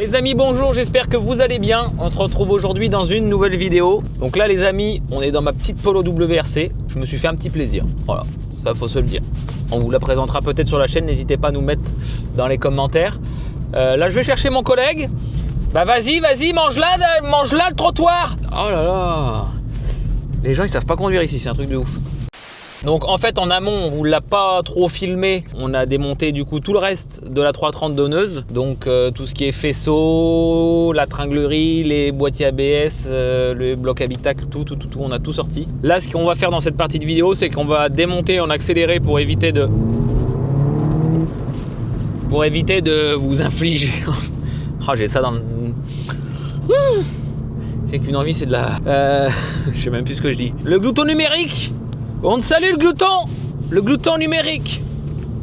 Les amis, bonjour, j'espère que vous allez bien. On se retrouve aujourd'hui dans une nouvelle vidéo. Donc là les amis, on est dans ma petite Polo WRC. Je me suis fait un petit plaisir, voilà, ça faut se le dire. On vous la présentera peut-être sur la chaîne, n'hésitez pas à nous mettre dans les commentaires. Là je vais chercher mon collègue. Bah vas-y, mange-la le trottoir. Oh là là. Les gens ils savent pas conduire ici, c'est un truc de ouf. Donc en fait en amont on vous l'a pas trop filmé, on a démonté du coup tout le reste de la 330 donneuse, donc tout ce qui est faisceau, la tringlerie, les boîtiers ABS, le bloc habitacle, tout, on a tout sorti. Là ce qu'on va faire dans cette partie de vidéo c'est qu'on va démonter en accéléré pour éviter de vous infliger. Oh, j'ai ça dans le... J'ai qu'une envie c'est de la... je sais même plus ce que je dis. Le glouton numérique. On te salue le glouton numérique.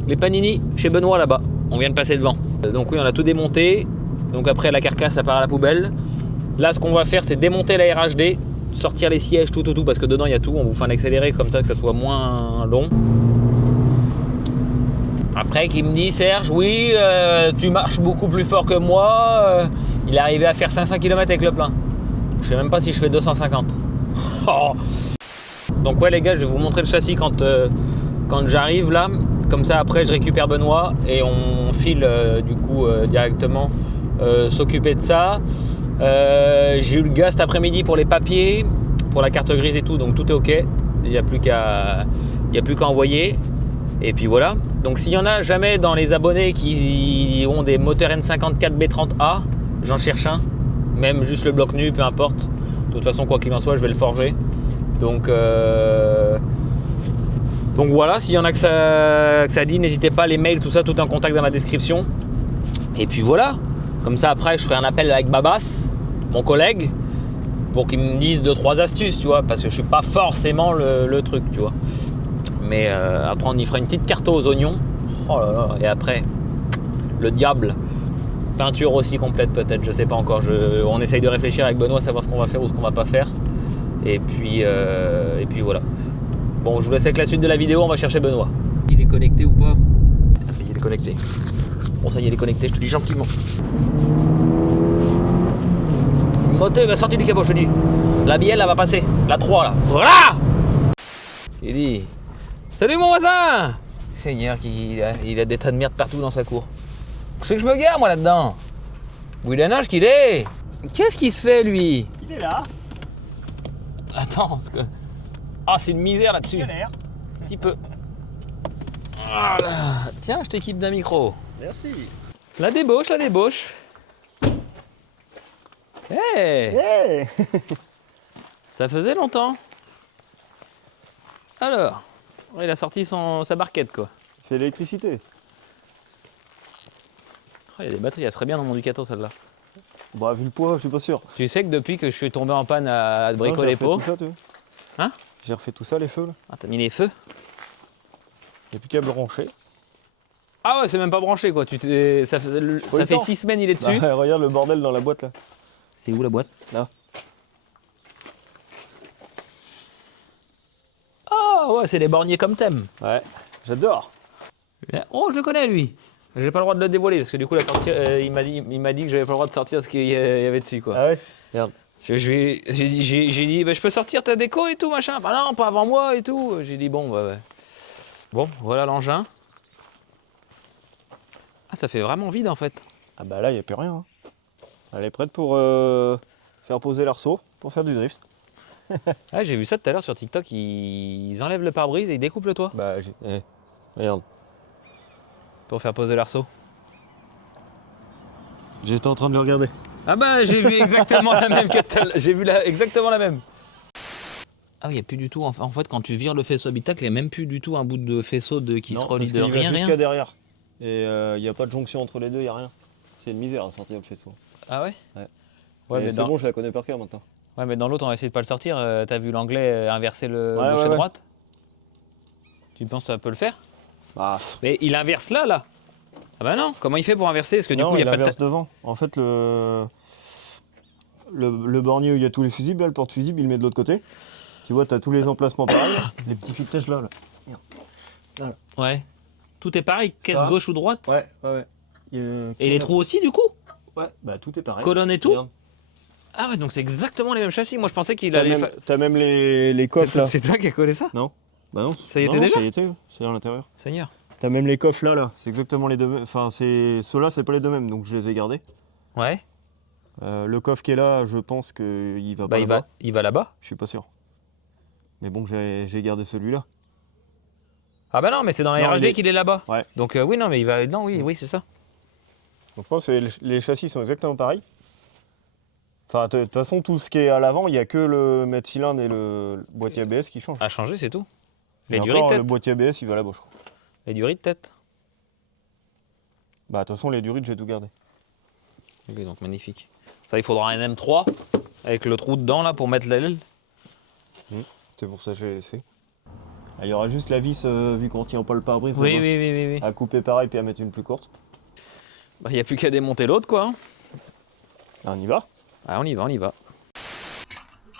Les panini chez Benoît là-bas, on vient de passer devant. Donc oui, on a tout démonté. Donc après la carcasse, ça part à la poubelle. Là, ce qu'on va faire, c'est démonter la RHD, sortir les sièges, tout, parce que dedans il y a tout. On vous fait un accéléré comme ça, que ça soit moins long. Après, qui me dit, Serge, oui, tu marches beaucoup plus fort que moi. Il est arrivé à faire 500 km avec le plein. Je sais même pas si je fais 250. Oh. Donc ouais les gars, je vais vous montrer le châssis quand j'arrive là. Comme ça après je récupère Benoît et on file du coup directement s'occuper de ça. J'ai eu le gars cet après-midi pour les papiers, pour la carte grise et tout, donc tout est ok. Il n'y a plus qu'à envoyer. Et puis voilà. Donc s'il y en a jamais dans les abonnés qui ont des moteurs N54 B30A, j'en cherche un. Même juste le bloc nu, peu importe. De toute façon quoi qu'il en soit, je vais le forger. Donc voilà, s'il y en a que ça dit, n'hésitez pas, les mails, tout ça, tout est en contact dans la description. Et puis voilà, comme ça après je ferai un appel avec Babas, mon collègue, pour qu'il me dise 2-3 astuces, tu vois, parce que je suis pas forcément le truc, tu vois. Mais après on y fera une petite carte aux oignons. Oh là là, et après, le diable. Peinture aussi complète peut-être, je sais pas encore. On essaye de réfléchir avec Benoît, savoir ce qu'on va faire ou ce qu'on va pas faire. Et puis voilà. Bon, je vous laisse avec la suite de la vidéo, on va chercher Benoît. Il est connecté ou pas? Ah, ça y est, il est connecté. Bon, ça y est, il est connecté, je te dis gentiment. Le moteur va sortir du capot, je te dis. La bielle, elle va passer. La 3, là. Voilà. Il dit, salut mon voisin. Seigneur, il a des tas de merde partout dans sa cour. C'est que je me gare, moi, là-dedans. Où il a un âge qu'il est. Qu'est-ce qu'il se fait, lui? Il est là. Attends, parce que... Ah, c'est une misère là-dessus. Il a l'air. Un petit peu. Voilà. Tiens, je t'équipe d'un micro. Merci. La débauche. Hey, Hey. ça faisait longtemps. Alors, il a sorti sa barquette, quoi. Il fait l'électricité. Oh, il y a des batteries, elle serait bien dans mon Ducato, celle-là. Bah, vu le poids, je suis pas sûr. Tu sais que depuis que je suis tombé en panne à bricoler J'ai refait tout ça, tu vois. Hein? J'ai refait tout ça, les feux, là. Ah, t'as mis les feux? Il n'y a plus qu'à brancher. Ah ouais, c'est même pas branché, quoi. Ça fait 6 semaines, il est dessus. Bah, regarde le bordel dans la boîte, là. C'est où la boîte? Là. Ah ouais, c'est les borniers comme thème. Ouais, j'adore. Oh, je le connais, lui. J'ai pas le droit de le dévoiler parce que du coup, il m'a dit que j'avais pas le droit de sortir ce qu'il y avait dessus, quoi. Ah ouais. Regarde. Parce que j'ai dit, bah, je peux sortir ta déco et tout, machin. Bah non, pas avant moi et tout. J'ai dit, bon, bah ouais. Bon, voilà l'engin. Ah, ça fait vraiment vide en fait. Ah bah là, il n'y a plus rien. Hein. Elle est prête pour faire poser l'arceau, pour faire du drift. Ah, j'ai vu ça tout à l'heure sur TikTok. Ils enlèvent le pare-brise et ils découpent le toit Bah, regarde. pour faire poser l'arceau. J'étais en train de le regarder. Ah bah, j'ai vu exactement la même que j'ai vu exactement la même. Ah oui, il n'y a plus du tout. En fait, quand tu vires le faisceau habitacle, il n'y a même plus du tout un bout de faisceau qui se relie de rien. Il va jusqu'à rien. derrière. Et il n'y a pas de jonction entre les deux, il n'y a rien. C'est une misère à sortir le faisceau. Ah ouais? Ouais, mais c'est bon, je la connais par cœur maintenant. Ouais, mais dans l'autre, on va essayer de pas le sortir. T'as vu l'anglais inverser le Ouais, gauche et ouais. droite? Tu penses que ça peut le faire? Bah, Mais il inverse là. Ah bah non, comment il fait pour inverser? Parce que du coup, il n'y a pas de... inverse devant. En fait, le bornier où il y a tous les fusibles, là, le porte-fusible, il le met de l'autre côté. Tu vois, tu as tous les emplacements pareils. Les petits fitèges là. Là. Ouais. Tout est pareil, caisse Ça. gauche ou droite? Ouais. Et les trous aussi, du coup? Ouais, bah tout est pareil. Colonne et tout. Regarde. Ah ouais, donc c'est exactement les mêmes châssis. Moi je pensais qu'il T'as allait... même les coffres là. C'est toi qui as collé ça? Non. Bah non. Ça y était Non, déjà? ça y était, c'est à l'intérieur. Seigneur. T'as même les coffres là. C'est exactement les deux mêmes. Enfin, ceux-là, c'est pas les deux mêmes, donc je les ai gardés. Ouais. Le coffre qui est là, je pense qu'il va Bah pas là-bas. il va là-bas. Je suis pas sûr. Mais bon, j'ai gardé celui-là. Ah bah non, mais c'est dans la Non, RHD qu'il est là-bas. Ouais. Donc oui, non, mais il va... Non, oui, c'est ça. Donc je pense que les châssis sont exactement pareils. Enfin, de toute façon, tout ce qui est à l'avant, il n'y a que le mètre cylindre et le boîtier ABS qui changent. À changer, c'est tout. Et Les durées de encore, tête. le boîtier ABS, il va là-bas, je crois. Les durées de tête. Bah, de toute façon, les durites, j'ai tout gardé. Ok, donc magnifique. Ça, il faudra un M3 avec le trou dedans là pour mettre l'aile. C'est pour ça que j'ai laissé. Ah, il y aura juste la vis, vu qu'on tient pas le pare-brise, Oui, là-bas, oui. à couper pareil puis à mettre une plus courte. Bah, il n'y a plus qu'à démonter l'autre, quoi. Hein. Ah, on y va? Ah, on y va, on y va.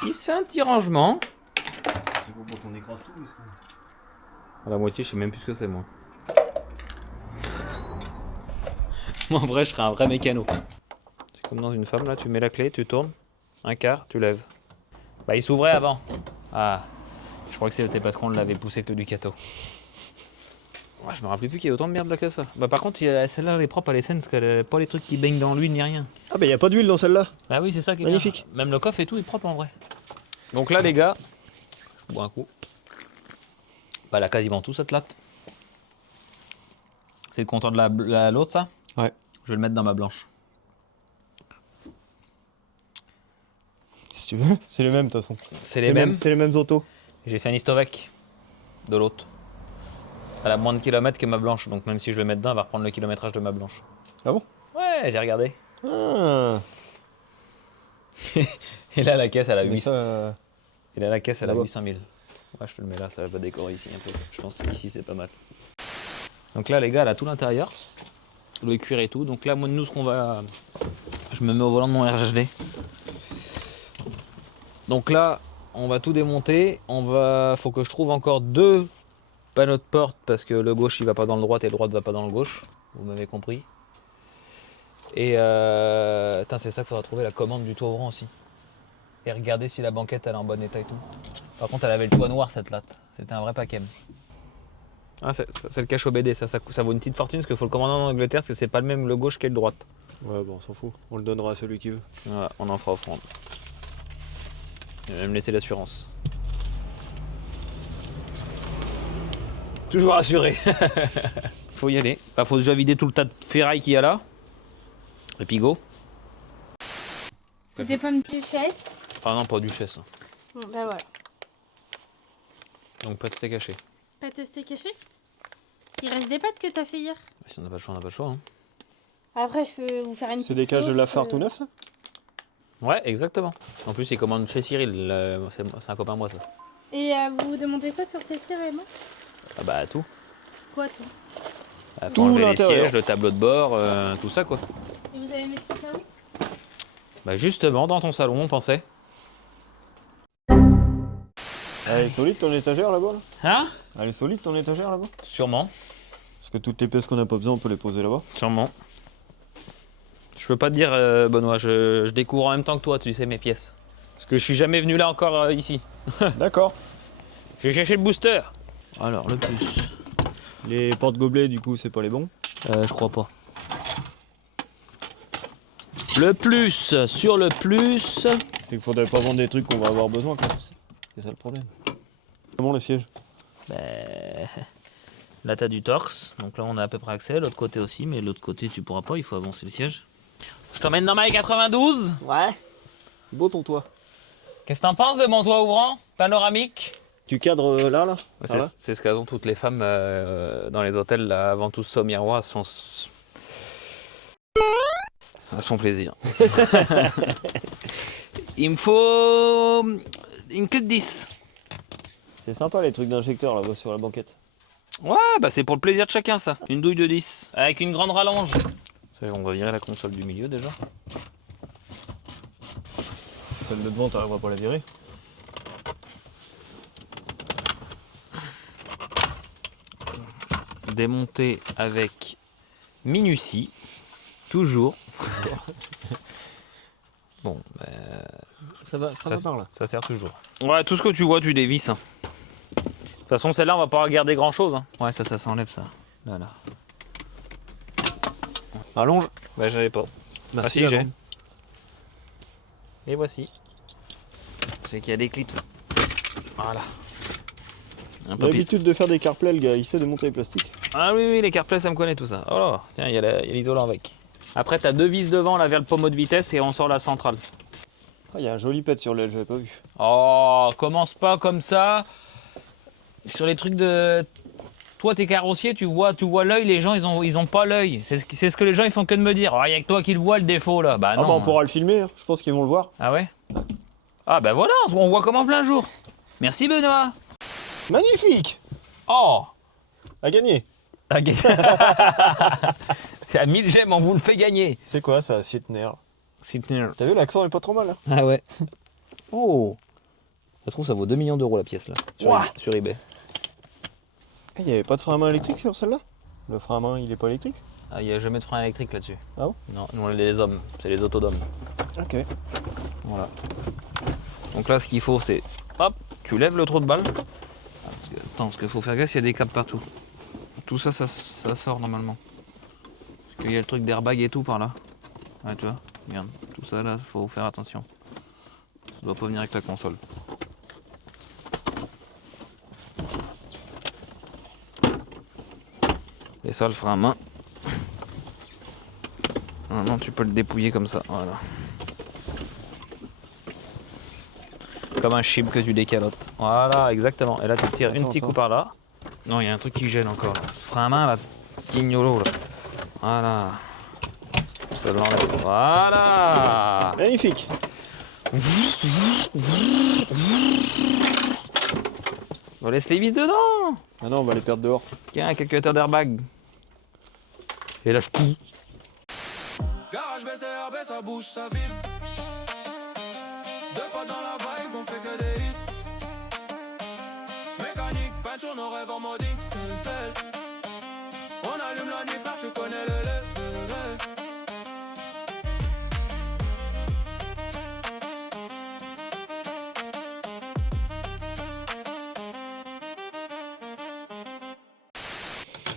Il se fait un petit rangement. C'est bon pour qu'on écrase tout. À la moitié, je sais même plus ce que c'est, moi. Moi, en vrai, je serais un vrai mécano. C'est comme dans une femme, là, tu mets la clé, tu tournes, un quart, tu lèves. Bah, il s'ouvrait avant. Ah, je crois que c'était parce qu'on l'avait poussé avec le Ducato. Ouais, je me rappelais plus qu'il y a autant de merde là que ça. Bah, par contre, celle-là, elle est propre, elle est saine, parce qu'elle a pas les trucs qui baignent dans l'huile ni rien. Ah, bah, il n'y a pas d'huile dans celle-là. Ah oui, c'est ça qui est magnifique. bien. Même le coffre et tout est propre en vrai. Donc là, les gars, je bois un coup. Bah, là, quasiment tout cette latte. C'est le compteur de l'autre, ça? Ouais. Je vais le mettre dans ma blanche. Si tu veux. C'est les mêmes, de toute façon. C'est les mêmes. C'est les mêmes autos. J'ai fait un Istovec de l'autre. Elle a moins de kilomètres que ma blanche, donc même si je le mets dedans, elle va reprendre le kilométrage de ma blanche. Ah bon? Ouais, j'ai regardé. Ah. Et là, la caisse, elle a Mais 800. ça, Et là, la caisse, elle a là-bas. 800 000. Ouais, je te le mets là, ça va décorer ici un peu. Je pense qu'ici, c'est pas mal. Donc là, les gars, elle a tout l'intérieur. Le cuir et tout. Donc là, moi, nous, ce qu'on va... Je me mets au volant de mon RHD. Donc là, on va tout démonter. Faut que je trouve encore 2 panneaux de porte parce que le gauche, il va pas dans le droit et le droit ne va pas dans le gauche. Vous m'avez compris. Et c'est ça qu'il faudra trouver, la commande du toit ouvrant aussi. Et regarder si la banquette, elle est en bon état et tout. Par contre, elle avait le toit noir, cette latte. C'était un vrai paquet. Ah, c'est le cache au BD, ça vaut une petite fortune parce qu'il faut le commander en Angleterre parce que c'est pas le même le gauche qu'est le droite. ouais, bon, on s'en fout. On le donnera à celui qui veut. Voilà, on en fera offrande. Il va même laisser l'assurance. Toujours assuré. Faut y aller. Bah, faut déjà vider tout le tas de ferraille qu'il y a là. Et puis go. Des pommes duchesse. Ah non, pas duchesse. Bon, bah voilà. Donc pas de steak haché. Pâte au steak haché. Il reste des pâtes que t'as fait hier. Si on n'a pas le choix, on n'a pas le choix. Hein. Après, je peux vous faire une C'est petite des cages de sauce, la phare tout neuf, ça? Ouais, exactement. En plus, il commande chez Cyril. C'est un copain à moi, ça. Et vous demandez quoi sur ces cires, Emma? Ah bah tout. Quoi tout? Faut Tout enlever les l'intérieur. sièges, le tableau de bord, tout ça quoi. Et vous allez mettre ça où? Bah justement, dans ton salon, on pensait. Elle est solide ton étagère là-bas? Là Hein? Elle est solide ton étagère là-bas? Sûrement. Parce que toutes les pièces qu'on n'a pas besoin, on peut les poser là-bas. Sûrement. Je peux pas te dire, Benoît, je découvre en même temps que toi, tu sais, mes pièces. Parce que je suis jamais venu là encore ici. D'accord. J'ai cherché le booster. Alors, le plus. Les porte-gobelets, du coup, c'est pas les bons. Je crois pas. Le plus, sur le plus. C'est qu'il faudrait pas vendre des trucs qu'on va avoir besoin, quoi. C'est ça le problème. Comment le siège? Là, t'as du torx. Donc là, on a à peu près accès. L'autre côté aussi, mais l'autre côté, tu pourras pas. Il faut avancer le siège. Je t'emmène dans ma 92. Ouais. Beau ton toit. Qu'est-ce que t'en penses de mon toit ouvrant panoramique? Tu cadres là, là? Ouais, Par là c'est ce qu'elles ont toutes les femmes dans les hôtels là, avant tout ça au miroir à son plaisir. Il me faut une clé de 10. C'est sympa les trucs d'injecteur là-bas sur la banquette. Ouais, bah c'est pour le plaisir de chacun ça. Une douille de 10 avec une grande rallonge. On va virer la console du milieu déjà. Celle de devant, t'arriveras pas à la virer. Démonter avec minutie, toujours. Bon, Ça va par là. ça sert toujours. Ouais, tout ce que tu vois, tu dévisses. Hein. De toute façon, celle-là, on va pas regarder grand-chose. Hein. Ouais, ça s'enlève, ça. Là. Allonge. Bah, j'avais pas. Merci, Ah si, j'ai. allonge. Et voici. C'est qu'il y a des clips. Voilà. Un peu L'habitude de faire des CarPlay, le gars, il sait démonter les plastiques. Ah oui, les CarPlay, ça me connaît tout ça. Oh là, tiens, il y a l'isolant avec. Après, tu as 2 vis devant là vers le pommeau de vitesse et on sort la centrale. Ah, il y a un joli pet sur l'aile, j'avais pas vu. Oh, commence pas comme ça. Sur les trucs de... Toi, t'es carrossier, tu vois l'œil, les gens, ils ont pas l'œil. C'est ce que les gens, ils font que de me dire. Il y a que toi qui le vois, le défaut, là. Bah non. Ah bah on pourra le filmer, hein. Je pense qu'ils vont le voir. Ah ouais. Ah bah voilà, on voit comme en plein jour. Merci, Benoît. Magnifique. Oh. À gagner. C'est à 1000 gemmes, on vous le fait gagner. C'est quoi ça, Sitner? Sitner. T'as vu, l'accent est pas trop mal, hein. Ah ouais. Oh. Ça se trouve, ça vaut 2 millions d'euros la pièce, là. Sur eBay. Il n'y avait pas de frein à main électrique sur celle-là? Le frein à main, il est pas électrique? Ah, il n'y a jamais de frein électrique là-dessus. Ah bon? Non, nous on est les hommes, c'est les autodomes. Ok. Voilà. Donc là, ce qu'il faut, c'est... Hop, tu lèves le trou de balle. Attends, parce qu'il faut faire gaffe, il y a des câbles partout. Tout ça, ça sort normalement. Parce qu'il y a le truc d'airbag et tout par là. Ouais, tu vois, regarde. Tout ça, là, faut faire attention. Ça doit pas venir avec la console. Et ça, le frein à main. Normalement, tu peux le dépouiller comme ça. Voilà. Comme un chip que tu décalotes. Voilà, exactement. Et là, tu tires un petit coup par là. Non, il y a un truc qui gêne encore. Là. Ce frein à main, là, guignolo, là. Voilà. Je te l'enlève. Voilà. Magnifique. On laisse les vis dedans. Ah non, on va les perdre dehors. Tiens, un calculateur d'airbag. Et là, je pousse. Garage BCRB, ça bouge, ça vibre. Deux pas dans la vibe, on fait que des hits. Mécanique, peinture, nos rêves en modique, c'est celle. On allume la nuit, frère, tu connais le level.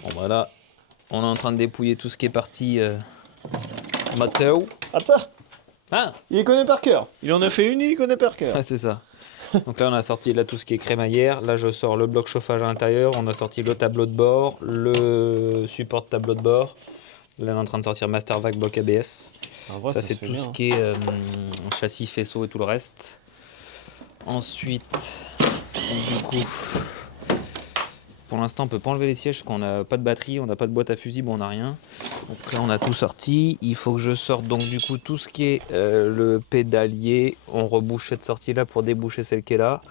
Bon, voilà. On est en train de dépouiller tout ce qui est parti moteur. Attends, Ah, il les connaît par cœur. Il en a fait une, il les connaît par cœur. ah, c'est ça. Donc là, on a sorti là tout ce qui est crémaillère. Là, je sors le bloc chauffage à l'intérieur. On a sorti le tableau de bord, le support de tableau de bord. Là, on est en train de sortir Mastervac bloc ABS. En vrai, ça, se c'est fait tout bien, ce qui est châssis, faisceau et tout le reste. Ensuite, du coup, pour l'instant, on peut pas enlever les sièges parce qu'on n'a pas de batterie, on n'a pas de boîte à fusible, on n'a rien. Donc là, on a tout sorti. Il faut que je sorte donc du coup tout ce qui est le pédalier. On rebouche cette sortie-là pour déboucher celle qui est là.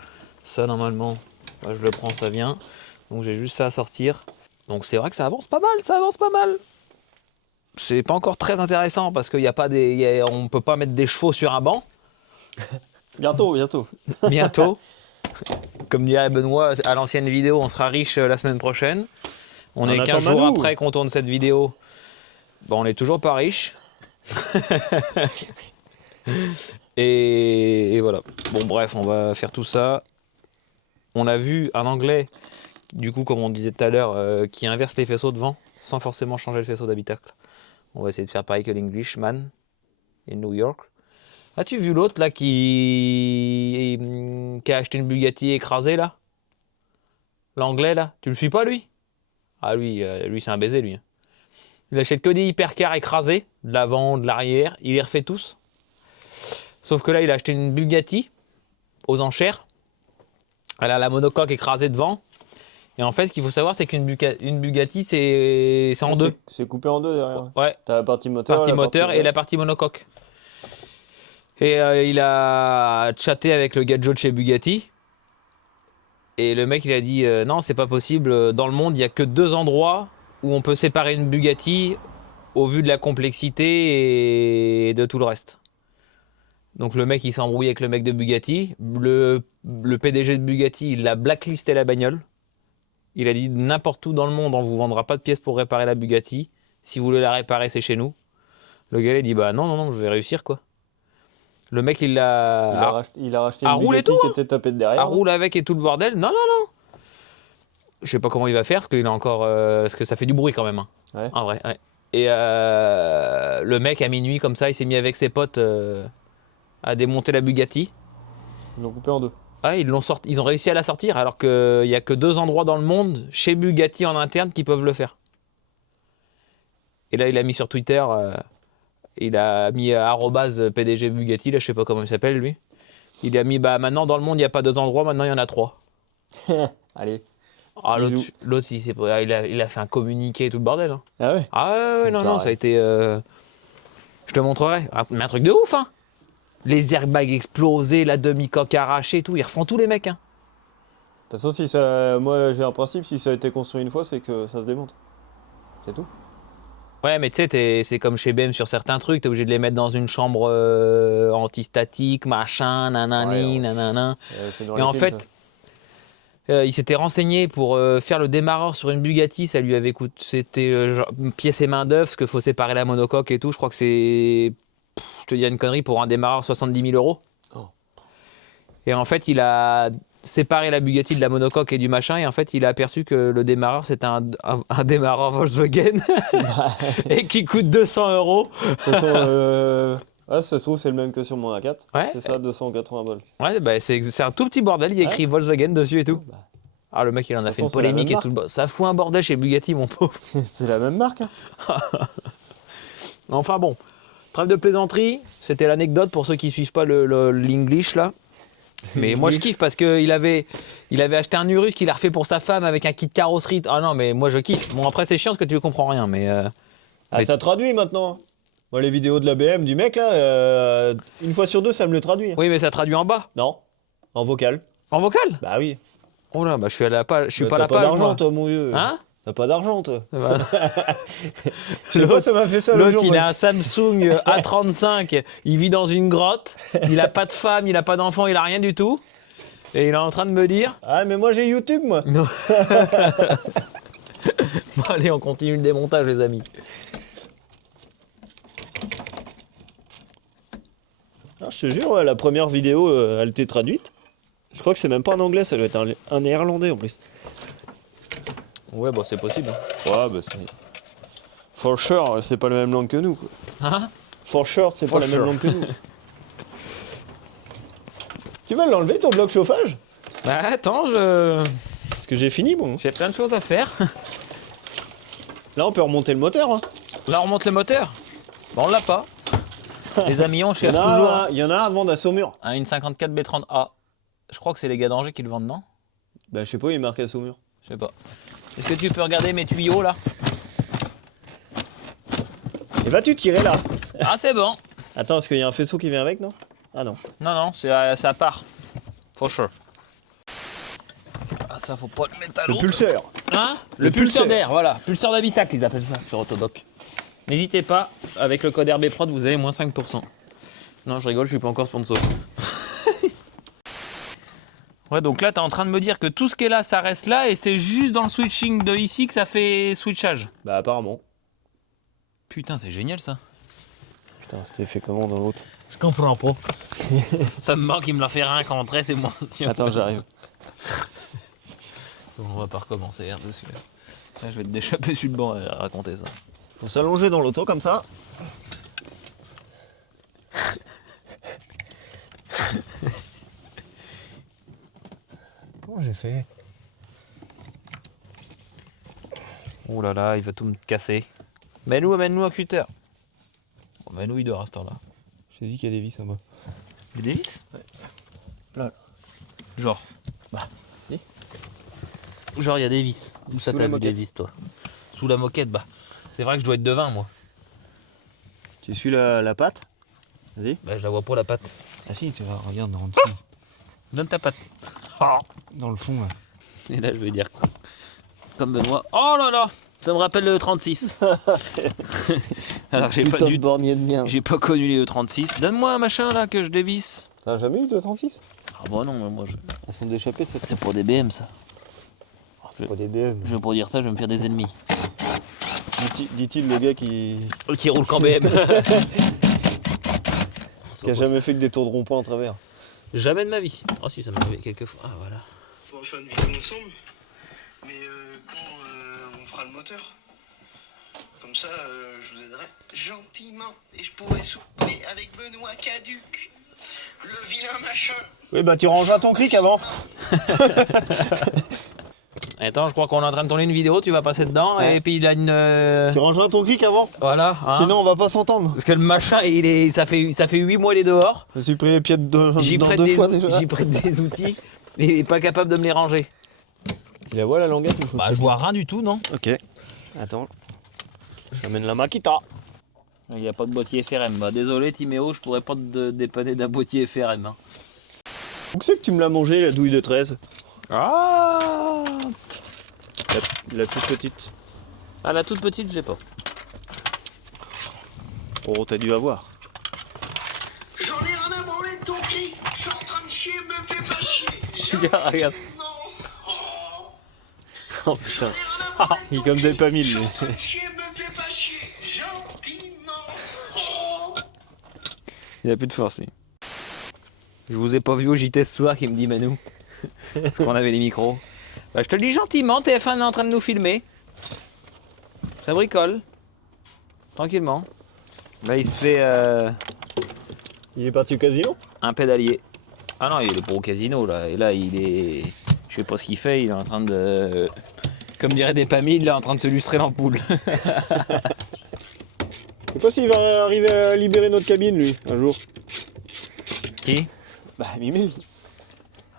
Ça, normalement, bah, je le prends, ça vient. Donc j'ai juste ça à sortir. Donc c'est vrai que ça avance pas mal, ça avance pas mal. C'est pas encore très intéressant parce qu'il y a pas des, on peut pas mettre des chevaux sur un banc. Bientôt, bientôt. Bientôt. Comme dirait Benoît à l'ancienne vidéo, on sera riche la semaine prochaine. On est 15 jours après qu'on tourne cette vidéo. Bon, on n'est toujours pas riche. et voilà. Bon, bref, on va faire tout ça. On a vu un Anglais, du coup, comme on disait tout à l'heure, qui inverse les faisceaux devant sans forcément changer le faisceau d'habitacle. On va essayer de faire pareil que l'Englishman in New York. As-tu vu l'autre là qui a acheté une Bugatti écrasée là? L'anglais là? Tu le suis pas lui? Ah lui c'est un baiser lui. Il achète que des hypercars écrasés, de l'avant, de l'arrière, il les refait tous. Sauf que là il a acheté une Bugatti aux enchères. Elle a la monocoque écrasée devant. Et en fait ce qu'il faut savoir c'est qu'une Bugatti c'est en deux. C'est coupé en deux derrière. Ouais. T'as la partie moteur, et la partie monocoque. Et il a chatté avec le gadget de chez Bugatti. Et le mec, il a dit non, c'est pas possible. Dans le monde, il n'y a que 2 endroits où on peut séparer une Bugatti au vu de la complexité et de tout le reste. Donc le mec, il s'est embrouillé avec le mec de Bugatti. Le PDG de Bugatti, il a blacklisté la bagnole. Il a dit n'importe où dans le monde, on vous vendra pas de pièces pour réparer la Bugatti. Si vous voulez la réparer, c'est chez nous. Le gars, il dit, bah non, je vais réussir, quoi. Le mec, il Il a, l'a... racheté, il a racheté à une rouler Bugatti tout, qui hein. était tapée de derrière. À roule avec et tout le bordel. Non. Je sais pas comment il va faire, parce qu'il a encore... parce que ça fait du bruit, quand même. Hein. Ouais. En vrai, ouais. Et le mec, à minuit, comme ça, il s'est mis avec ses potes à démonter la Bugatti. Ils l'ont coupé en deux. Ah, ils ont réussi à la sortir, alors qu'il n'y a que 2 endroits dans le monde, chez Bugatti en interne, qui peuvent le faire. Et là, il a mis sur Twitter, il a mis @PDG Bugatti, là, je sais pas comment il s'appelle, lui. Il a mis, bah maintenant, dans le monde, il n'y a pas 2 endroits, maintenant, il y en a 3. Allez. Ah, Bisous. l'autre, il a fait un communiqué et tout le bordel. Hein. Ah ouais. Ah ouais, C'est non, carré. ça a été... je te montrerai. Mais un truc de ouf, hein. Les airbags explosés, la demi-coque arrachée et tout, ils refont tous les mecs, hein. De toute façon, si ça... moi j'ai un principe, si ça a été construit une fois, c'est que ça se démonte. C'est tout. Ouais, mais tu sais, c'est comme chez BM sur certains trucs, t'es obligé de les mettre dans une chambre antistatique, machin, nanani, Ouais, nanana. C'est dans Et les en films, fait, il s'était renseigné pour faire le démarreur sur une Bugatti, ça lui avait coûté, c'était genre, pièce et main d'œuvre, parce qu'il faut séparer la monocoque et tout. Je crois que c'est, je te dis une connerie, pour un démarreur 70 000 €. Oh. Et en fait, il a séparé la Bugatti de la monocoque et du machin, et en fait, il a aperçu que le démarreur, c'était un démarreur Volkswagen et qui coûte 200 €. De toute façon, ouais, ça se trouve, c'est le même que sur mon A4. Ouais. C'est ça, 280 balles. Ouais, bah c'est un tout petit bordel, il y a écrit Volkswagen dessus et tout. Bah. Ah, le mec, il en a toute fait une façon, c'est la polémique même et tout. Ça fout un bordel chez Bugatti, mon pauvre. C'est la même marque. Hein. Enfin bon, trêve de plaisanterie, c'était l'anecdote pour ceux qui suivent pas l'English là. Mais moi je kiffe parce qu'il avait acheté un Urus qu'il a refait pour sa femme avec un kit carrosserie. Ah non, mais moi je kiffe. Bon, après c'est chiant parce que tu comprends rien, mais. Ah, Mais- ça traduit maintenant. Moi, les vidéos de la BM du mec, là, une fois sur deux, ça me le traduit. Oui, mais ça traduit en bas. Non, en vocal. En vocal. Bah oui. Oh là, bah je suis à la page. Je suis Bah, pas à la t'as pas page. d'argent, moi. toi, mon vieux. Hein. T'as pas d'argent, toi. Bah, Je sais pas, ça m'a fait ça le L'autre, jour. il moi. a un Samsung A35, il vit dans une grotte, il a pas de femme, il a pas d'enfant, il a rien du tout. Et il est en train de me dire. Ah, mais moi, j'ai YouTube, moi. Non. Bon, allez, on continue le démontage, les amis. Ah, je te jure, ouais, la première vidéo, elle était traduite. Je crois que c'est même pas en anglais, ça doit être un néerlandais en plus. Ouais, bon, c'est possible. Ouais, bah c'est. For sure, c'est pas la même langue que nous, quoi. Hein. For sure, c'est For pas la sure. même langue que nous. Tu vas l'enlever ton bloc chauffage? Bah attends, j'ai Parce que j'ai fini, bon. plein de choses à faire. Là, on peut remonter le moteur. Hein. Là, on remonte le moteur. Bon, on l'a pas. Les amis, on Il y, cherche en toujours a, il y en a un à vendre à Saumur. une 54 B30A. Je crois que c'est les gars d'Angers qui le vendent, non? Bah, je sais pas, il est marqué à Saumur. Je sais pas. Est-ce que tu peux regarder mes tuyaux là? Et vas-tu tirer là? Ah, c'est bon. Attends, est-ce qu'il y a un faisceau qui vient avec, non? Ah non. Non, c'est à part. For sure. Ah, ça, faut pas le mettre à l'eau. Le pulseur. Hein? Le Le pulseur pulseur. d'air, voilà. Pulseur d'habitacle, ils appellent ça sur Autodoc. N'hésitez pas, avec le code RBProd, vous avez moins 5%. Non, je rigole, je suis pas encore sponsor. Ouais, donc là, t'es en train de me dire que tout ce qui est là, ça reste là, et c'est juste dans le switching de ici que ça fait switchage. Bah, apparemment. Putain, c'est génial ça. Putain, c'était fait comment dans l'autre? Je comprends pas. Ça me manque, il me l'a fait rencontrer, c'est moi. Attends, j'arrive. Bon, on va pas recommencer, hein, parce que là, je vais te déchapper sur le banc à raconter ça. Faut s'allonger dans l'auto comme ça. Comment j'ai fait? Oh là là, il va tout me casser. Amène-nous un cutter. Bon, Manu, il dort à ce temps-là. J'ai dit qu'il y a des vis en bas. Des vis? Là. Genre. Bah, si. Genre, il y a des vis. Où ça Sous t'a la vu des moquette. vis, toi? Sous la moquette, bah. C'est vrai que je dois être devin, moi. Tu suis la patte? Vas-y. Bah, je la vois pas, la patte. Ah si, tu vas, regarde dans dessous. Donne ta patte. Oh. Dans le fond, là. Et là, je vais dire quoi? Comme Benoît. Oh là là! Ça me rappelle le E36. Alors, j'ai pas, bornier de merde. j'ai pas connu les E36. Donne-moi un machin, là, que je dévisse. T'as jamais eu de 36? Ah bah non, mais moi, Elles sont d'échappée, c'est pour des BM, ça. c'est pas des BM. Je vais pour dire ça, je vais me faire des ennemis. Dit-il le gars qui roule qu'en BM. a jamais fait que des tours de rond-point en travers. Jamais de ma vie. Oh si, ça m'a fait quelques fois. Ah voilà. On va faire une vidéo ensemble, mais quand on fera le moteur, comme ça je vous aiderai gentiment et je pourrai souper avec Benoît Caduc, le vilain machin. Oui, bah tu rangeras ton cric avant. Attends, je crois qu'on est en train de tourner une vidéo, tu vas passer dedans Ouais. et puis il a une... Tu rangeras ton cric avant. Voilà. Hein. Sinon, on va pas s'entendre. Parce que le machin, ça fait 8 mois il est dehors. Je me suis pris les pieds dans J'y 2 prête, fois déjà. j'y prête des outils. Il est pas capable de me les ranger. Tu la vois la languette ou Bah je vois rien du tout, non? Ok. Attends. J'amène la Makita. Il n'y a pas de boîtier FRM. Bah désolé Timéo, je pourrais pas te dépanner d'un boîtier FRM. Hein. Où c'est que tu me l'as mangé la douille de 13? Ah, La toute petite. ah la toute petite, j'ai pas. Oh, t'as dû avoir. J'en ai rien à branler de ton cri, je suis en train de chier, me fais pas chier. Regarde. Non. Oh putain. Il est comme des pamilles, Je suis lui. en train de chier, me fais pas chier, gentiment. Oh. Il a plus de force lui. Je vous ai pas vu au JT ce soir qui me dit Manu. Parce qu'on avait les micros. Bah, je te le dis gentiment, TF1 est en train de nous filmer. Ça bricole. Tranquillement. Là il se fait Il est parti au casino? un pédalier. Ah non, il est pas au casino là. Et là il est... Je sais pas ce qu'il fait, il est en train de... Comme dirait des pamilles, il est en train de se lustrer l'ampoule. Je sais pas s'il va arriver à libérer notre cabine, lui, un jour. Qui? Bah, Mimile.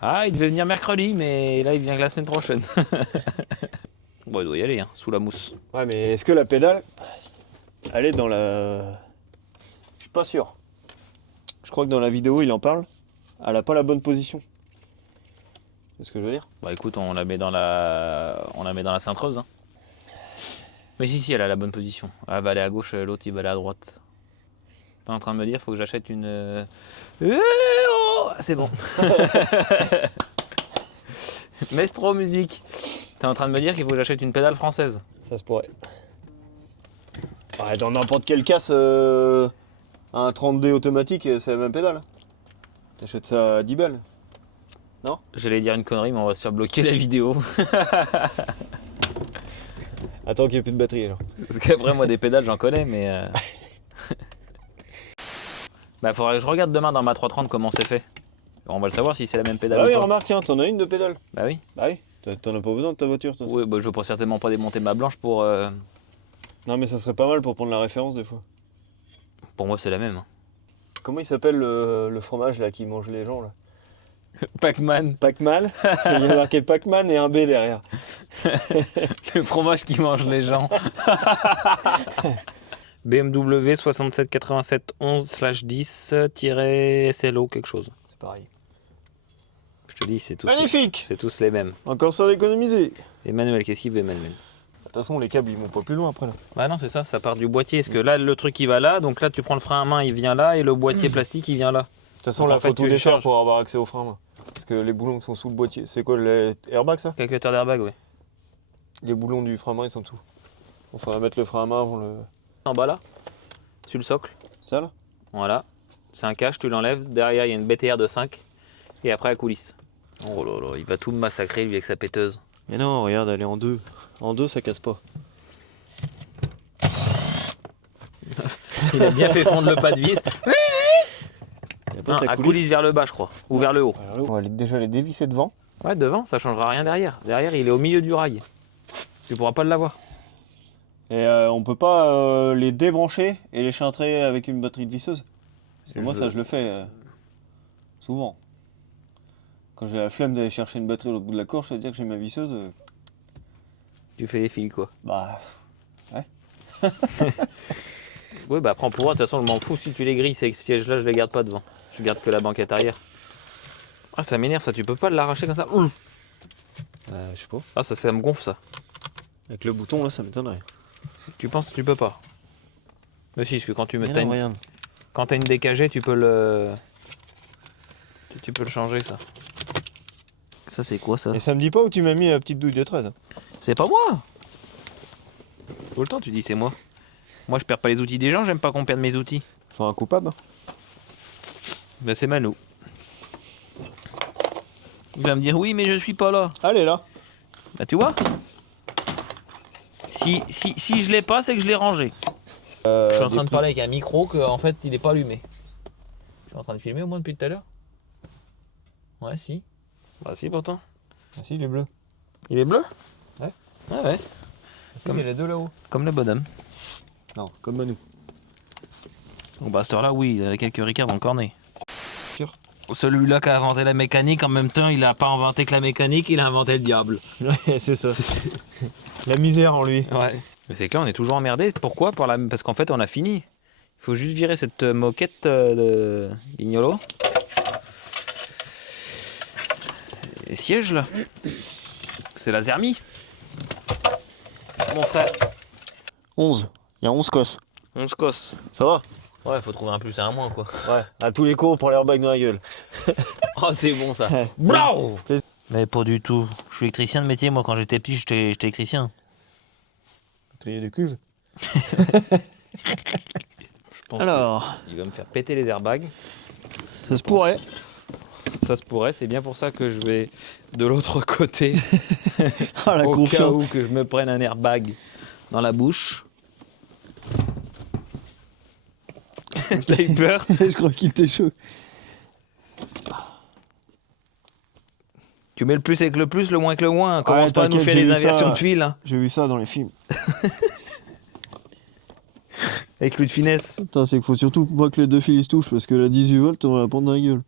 Ah, il devait venir mercredi, mais là il vient que la semaine prochaine. Bon, il doit y aller, hein, sous la mousse. Ouais, mais est-ce que la pédale, elle est dans la... Je suis pas sûr. Je crois que dans la vidéo, il en parle. Elle a pas la bonne position. C'est ce que je veux dire. Bah écoute, on la met dans la cintreuse. Hein. Mais si, elle a la bonne position. Elle va aller à gauche, l'autre il va aller à droite. T'es en train de me dire, faut que j'achète une... Oh, c'est bon. Maestro musique. T'es en train de me dire qu'il faut que j'achète une pédale française. Ça se pourrait. Ouais, dans n'importe quel cas, un 30D automatique, c'est la même pédale. T'achètes ça à 10 balles. J'allais dire une connerie, mais on va se faire bloquer la vidéo. Attends qu'il n'y ait plus de batterie alors. Parce qu'après, moi, des pédales, j'en connais, mais... Bah, faudrait que je regarde demain dans ma 330 comment c'est fait. On va le savoir si c'est la même pédale Bah ou oui, pas. remarque, tiens, t'en as une de pédale. Bah oui. Bah oui, t'en as pas besoin de ta voiture, toi. Oui, bah, je ne vais certainement pas démonter ma blanche pour... Non, mais ça serait pas mal pour prendre la référence des fois. Pour moi, c'est la même. Hein. Comment il s'appelle le fromage là qui mange les gens là? Pac-Man. Pac-Man. Il y a marqué Pac-Man et un B derrière. Le fromage qui mange les gens. BMW 678711/10-SLO quelque chose. C'est pareil. Je te dis, c'est tous, Magnifique. c'est tous les mêmes. Encore ça d'économiser. Emmanuel, qu'est-ce qu'il veut, Emmanuel? De toute façon, les câbles ils vont pas plus loin après là. Bah non, c'est ça, ça part du boîtier. Parce que là, le truc il va là, donc là, tu prends le frein à main, il vient là, et le boîtier plastique, il vient là. De toute façon, Donc, là, en fait, faut tout tu défaire charges. pour avoir accès au frein à main. Parce que les boulons qui sont sous le boîtier, c'est quoi les airbags ça? Calculateur d'airbag, oui. Les boulons du frein à main ils sont dessous. Il faudra mettre le frein à main avant le. En bas là, sur le socle. Ça là? Voilà. C'est un cache, tu l'enlèves. Derrière, il y a une BTR de 5. Et après, la coulisse. Oh là là, il va tout me massacrer, lui, avec sa péteuse. Mais non, regarde, elle est en deux. En deux, ça casse pas. Il a bien fait fondre le pas de vis. Et après, Non, ça à coulisse. coulisse vers le bas, je crois. Ou vers le haut. On va déjà les dévisser devant. Ouais, devant, ça changera rien derrière. Derrière, il est au milieu du rail. Tu pourras pas l'avoir. Et on peut pas les débrancher et les chintrer avec une batterie de visseuse. Parce que moi, ça, je le fais souvent. Quand j'ai la flemme d'aller chercher une batterie au bout de la course, je veux dire que j'ai ma visseuse. Tu fais les fils, quoi. Bah. Oui, bah après, on pourra. De toute façon, je m'en fous. Si tu les grilles, ces sièges-là, je les garde pas devant. Je garde que la banquette arrière. Ah, ça m'énerve, ça. Tu peux pas l'arracher comme ça. Ouh. Je sais pas. Ah, ça me gonfle, ça. Avec le bouton, là, ça m'étonnerait. Tu penses que tu peux pas? Mais si, parce que quand tu mets Mais non, regarde. quand t'as une DKG, tu peux le changer, ça. Ça, c'est quoi, ça? Et ça me dit pas où tu m'as mis la petite douille de 13. C'est pas moi! Tout le temps, tu dis c'est moi. Moi, je perds pas les outils des gens, j'aime pas qu'on perde mes outils. Faut un coupable. Ben, c'est Manu. Il va me dire oui, mais je suis pas là. Allez là. Bah, tu vois. Si je l'ai pas, c'est que je l'ai rangé. Je suis en train de parler avec un micro que en fait il est pas allumé. Je suis en train de filmer au moins depuis tout à l'heure. Ouais, si. Bah, si, pourtant. Ah si, il est bleu. Il est bleu? Ouais. Ah ouais. Comme il y a les deux là-haut. Comme le bonhomme. Non, comme Manu. Bon, bah, à cette heure-là, oui, il avait quelques ricards dans le cornet. Sûr. Celui-là qui a inventé la mécanique, en même temps, il a pas inventé que la mécanique, il a inventé le diable. Ouais, c'est ça. La misère en lui. Ouais. Mais c'est que là, on est toujours emmerdé. Pourquoi? Parce qu'en fait, on a fini. Il faut juste virer cette moquette de Guignolo. Les sièges, là. C'est la Zermi. Mon frère. 11. Il y a 11 cosses. 11 cosses. Ça va? Ouais, faut trouver un plus et un moins, quoi. Ouais. À tous les coups pour l'airbag dans la gueule. Oh, c'est bon, ça. Blau! Mais pas du tout. Je suis électricien de métier, moi. Quand j'étais petit, j'étais électricien. Trier des cuves. Je pense Alors, il va me faire péter les airbags. ça se pourrait. Ça se pourrait, c'est bien pour ça que je vais de l'autre côté. Ah, la au cas confiance. où que je me prenne un airbag dans la bouche. T'as eu peur? Je crois qu'il était chaud. Tu mets le plus avec le plus, le moins avec le moins. Commence Ouais, pas à nous t'inquiète, faire j'ai les vu ça. inversions de fil. Hein. J'ai vu ça dans les films. Avec plus de finesse. Putain, c'est qu'il faut surtout pas que les deux fils se touchent parce que la 18 volts, on va la prendre dans la gueule.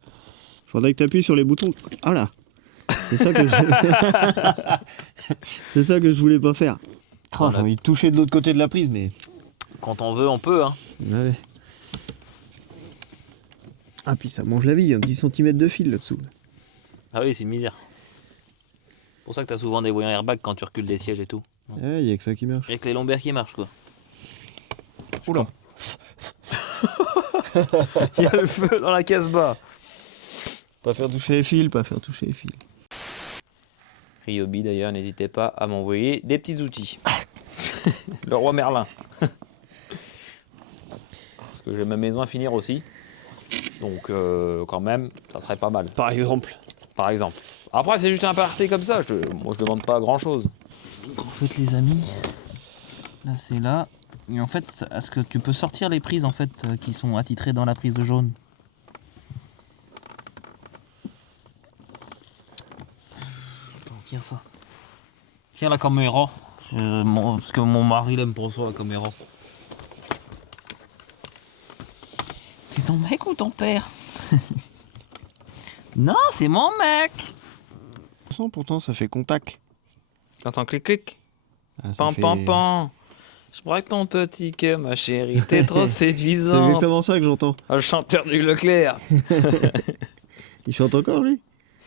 Faudrait que t'appuies sur les boutons. Ah là. C'est ça que c'est ça que je voulais pas faire. Oh, j'ai envie de toucher de l'autre côté de la prise, mais. Quand on veut, on peut. Hein. Ouais. Ah, puis ça mange la vie, hein, 10 cm de fil là-dessous. Ah oui, c'est une misère. C'est pour ça que t'as souvent des voyants airbag quand tu recules des sièges et tout. Ouais, y a que ça qui marche. Avec les lombaires qui marchent, quoi. Oula. Il y a le feu dans la casse-bas. Pas faire toucher les fils, pas faire toucher les fils. Ryobi d'ailleurs, n'hésitez pas à m'envoyer des petits outils. Le roi Merlin. Parce que j'ai ma maison à finir aussi. Donc quand même, ça serait pas mal. Par exemple. Par exemple. Après, c'est juste un party comme ça. Moi, je demande pas grand-chose. Donc en fait, les amis, là c'est là. Et en fait, est-ce que tu peux sortir les prises en fait qui sont attitrées dans la prise jaune? Attends, tiens ça. Tiens la caméra. Parce que mon mari il aime pour ça la caméra. C'est ton mec ou ton père? Non, c'est mon mec. Pourtant, ça fait contact. T'entends clic-clic? Ah, ça Pam fait- pam pam. Je braque ton petit cœur, ma chérie. T'es trop C'est séduisant. exactement ça que j'entends. Ah, le chanteur du Leclerc. Il chante encore, lui?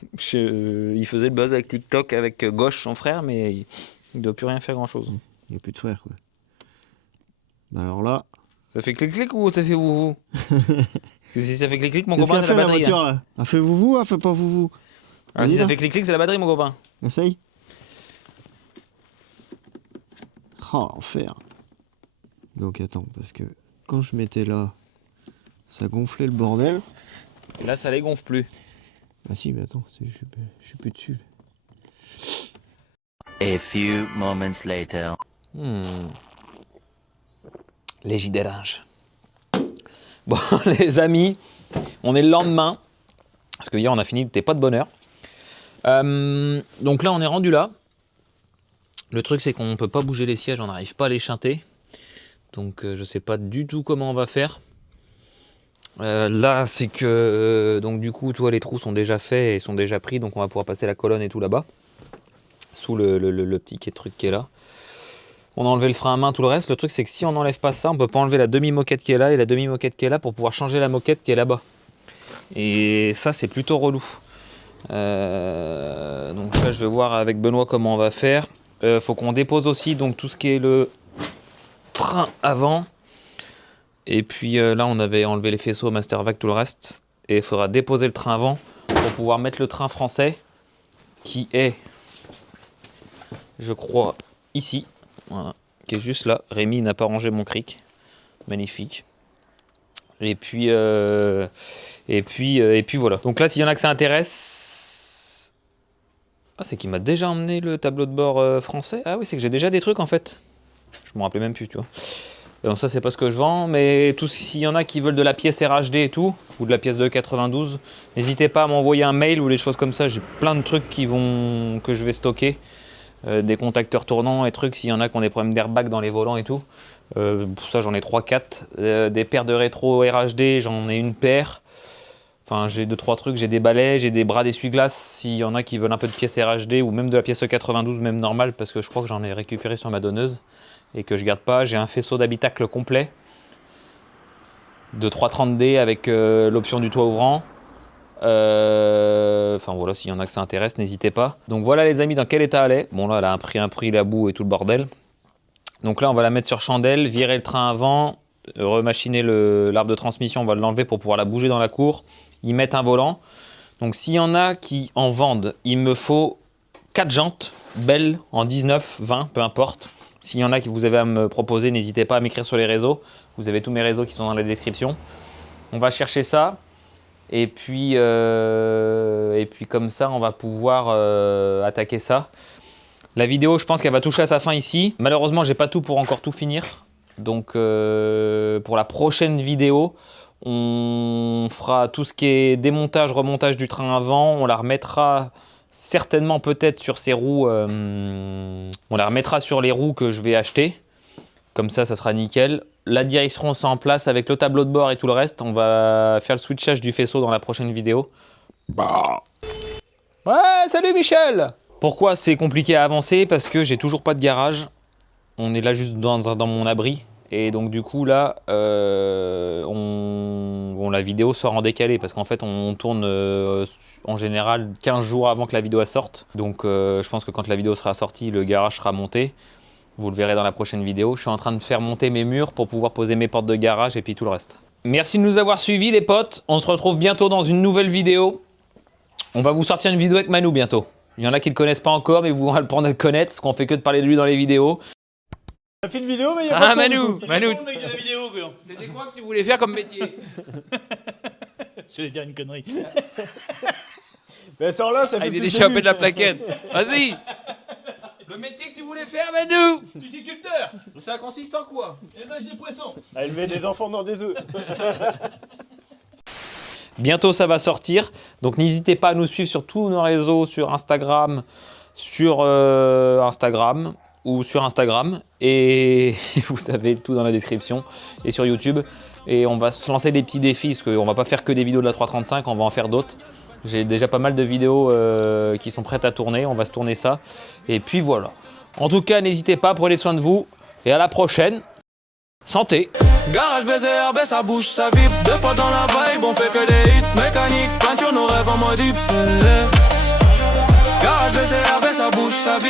Il faisait le buzz avec TikTok avec Gauche, son frère, mais il ne doit plus rien faire grand-chose. Il n'y a plus de frère, quoi. Bah alors là... Ça fait clic-clic ou ça fait vous? Parce que si ça fait clic-clic, mon Qu'est-ce copain, qu'a c'est fait la la batterie. voiture, là? Elle fait vous, elle fait pas vous. Ah, si Vas-y, ça là. fait clic-clic, c'est la batterie, mon copain. Essaye. Oh, l'enfer. Donc attends, parce que quand je mettais là, ça gonflait le bordel. Et là, ça les gonfle plus. Ah si, mais attends, je suis plus dessus. A few moments later. Les gidéringes. Bon, les amis, on est le lendemain. Parce que hier, on a fini, t'es pas de bonne heure. Donc là, on est rendu là. Le truc, c'est qu'on peut pas bouger les sièges, on n'arrive pas à les chanter. Donc, je sais pas du tout comment on va faire. Là, c'est que... donc, du coup, tu vois, les trous sont déjà faits et sont déjà pris. Donc, on va pouvoir passer la colonne et tout là-bas. Sous le petit truc qui est là. On a enlevé le frein à main, tout le reste. Le truc, c'est que si on n'enlève pas ça, on peut pas enlever la demi-moquette qui est là et la demi-moquette qui est là pour pouvoir changer la moquette qui est là-bas. Et ça, c'est plutôt relou. Donc là, je vais voir avec Benoît comment on va faire. Faut qu'on dépose aussi donc tout ce qui est le train avant. Et puis là, on avait enlevé les faisceaux, Mastervac, tout le reste. Et il faudra déposer le train avant pour pouvoir mettre le train français qui est, je crois, ici. Voilà, qui est juste là. Rémi n'a pas rangé mon cric. Magnifique. Et puis voilà. Donc là, s'il y en a que ça intéresse... Ah, c'est qu'il m'a déjà emmené le tableau de bord français. Ah oui, c'est que j'ai déjà des trucs en fait. Je me rappelais même plus, tu vois. Donc ça, c'est pas ce que je vends, mais s'il y en a qui veulent de la pièce RHD et tout, ou de la pièce de 92, n'hésitez pas à m'envoyer un mail ou des choses comme ça. J'ai plein de trucs que je vais stocker. Des contacteurs tournants et trucs, s'il y en a qui ont des problèmes d'airbag dans les volants et tout. Pour ça, j'en ai 3-4. Des paires de rétro RHD, j'en ai une paire. Enfin, j'ai 2-3 trucs, j'ai des balais, j'ai des bras d'essuie-glace, s'il y en a qui veulent un peu de pièces RHD ou même de la pièce 92, même normale, parce que je crois que j'en ai récupéré sur ma donneuse et que je garde pas. J'ai un faisceau d'habitacle complet de 330D avec l'option du toit ouvrant. Enfin voilà, s'il y en a que ça intéresse, n'hésitez pas. Donc voilà les amis, dans quel état elle est. Bon là, elle a un prix, la boue et tout le bordel. Donc là, on va la mettre sur chandelle, virer le train avant, remachiner l'arbre de transmission, on va l'enlever pour pouvoir la bouger dans la cour, y mettre un volant. Donc s'il y en a qui en vendent, il me faut 4 jantes belles en 19, 20, peu importe. S'il y en a qui vous avez à me proposer, n'hésitez pas à m'écrire sur les réseaux. Vous avez tous mes réseaux qui sont dans la description. On va chercher ça. Et puis comme ça, on va pouvoir attaquer ça. La vidéo, je pense qu'elle va toucher à sa fin ici. Malheureusement, j'ai pas tout pour encore tout finir. Donc pour la prochaine vidéo, on fera tout ce qui est démontage, remontage du train avant. On la remettra certainement peut-être sur ces roues. On la remettra sur les roues que je vais acheter. Comme ça sera nickel. La direction sera en place avec le tableau de bord et tout le reste. On va faire le switchage du faisceau dans la prochaine vidéo. Bah. Ouais, salut Michel! Pourquoi c'est compliqué à avancer? Parce que j'ai toujours pas de garage. On est là juste dans mon abri. Et donc du coup là, la vidéo sort en décalé. Parce qu'en fait on tourne en général 15 jours avant que la vidéo sorte. Donc je pense que quand la vidéo sera sortie, le garage sera monté. Vous le verrez dans la prochaine vidéo. Je suis en train de faire monter mes murs pour pouvoir poser mes portes de garage et puis tout le reste. Merci de nous avoir suivis les potes. On se retrouve bientôt dans une nouvelle vidéo. On va vous sortir une vidéo avec Manu bientôt. Il y en a qui ne le connaissent pas encore, mais vous allez le prendre à le connaître, parce qu'on fait que de parler de lui dans les vidéos. On a fait une vidéo, mais il y a pas de son. Manu. C'était quoi que tu voulais faire comme métier? J'allais dire une connerie. Mais sans là, ça fait Il est plus échappé début. de la plaquette. Vas-y. Le métier que tu voulais faire, Manu? Pisciculteur. Ça consiste en quoi? Élevage des poissons. À élever des enfants dans des œufs. Bientôt ça va sortir, donc n'hésitez pas à nous suivre sur tous nos réseaux, sur Instagram, ou sur Instagram, et vous savez tout dans la description, et sur YouTube. Et on va se lancer des petits défis, parce qu'on va pas faire que des vidéos de la 335, on va en faire d'autres. J'ai déjà pas mal de vidéos qui sont prêtes à tourner, on va se tourner ça. Et puis voilà. En tout cas, n'hésitez pas, prenez soin de vous, et à la prochaine. Santé! Garage BZR, ça bouge, ça vibre. Deux pas dans la vibe, on fait que des hits mécaniques. Peinture nos rêves en mode Garage BZR, ça bouge, ça vibre.